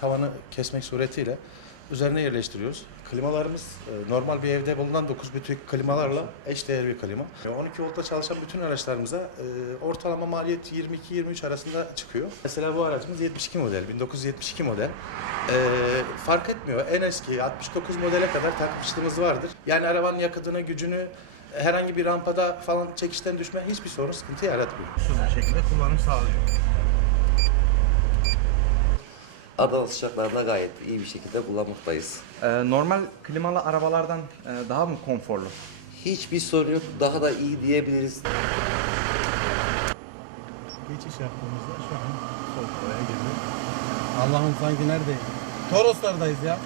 tavanı kesmek suretiyle üzerine yerleştiriyoruz. Klimalarımız e, normal bir evde bulunan 9 bütük klimalarla eşdeğer bir klima. E, 12 voltta çalışan bütün araçlarımıza e, ortalama maliyet 22-23 arasında çıkıyor. Mesela bu aracımız 72 model, 1972 model. E, fark etmiyor. En eski 69 modele kadar takmışlığımız vardır. Yani arabanın yakıtını, gücünü herhangi bir rampada falan çekişten düşme hiçbir sorun sıkıntı yaratmıyor. bir şekilde kullanım sağlıyor. Adana sıcaklarında gayet iyi bir şekilde kullanmaktayız. Ee, normal klimalı arabalardan e, daha mı konforlu? Hiçbir sorun yok. Daha da iyi diyebiliriz. Geçiş yaptığımızda şu an kolaya girdik. Allah'ım sanki neredeyim? Toroslardayız ya.